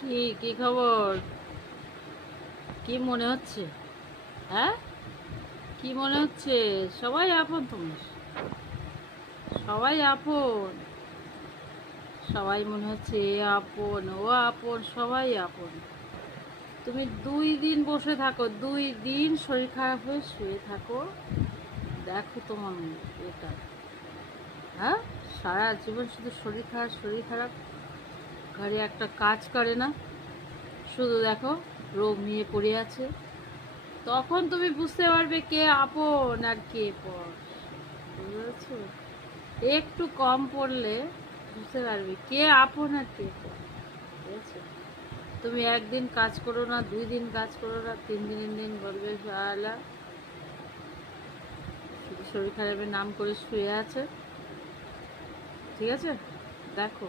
কি কি খবর? কি মনে হচ্ছে? হ্যাঁ, কি মনে হচ্ছে? সবাই আপন তোমার, সবাই আপন। সবাই মনে হচ্ছে এ আপন, ও আপন, সবাই আপন। তুমি 2 দিন বসে থাকো, 2 দিন শরীর খারাপ হয়ে শুয়ে থাকো, দেখো তোমার এটা। হ্যাঁ, সারা জীবন শুধু শরীর খারাপ, শরীর খারাপ, ঘরে একটা কাজ করে না, শুধু দেখো রোগ নিয়ে পড়ে আছে। তখন তুমি বুঝতে পারবে কে আপন আর কে পর। বুঝতে পারছো? একটু কম পড়লে বুঝতে পারবে কে আপন আর কে পর। ঠিক আছে? তুমি একদিন কাজ করো না, 2 দিন কাজ করো না, 3 দিন বলবে শালা শুধু শরীর খারাপের নাম করে শুয়ে আছে। ঠিক আছে, দেখো।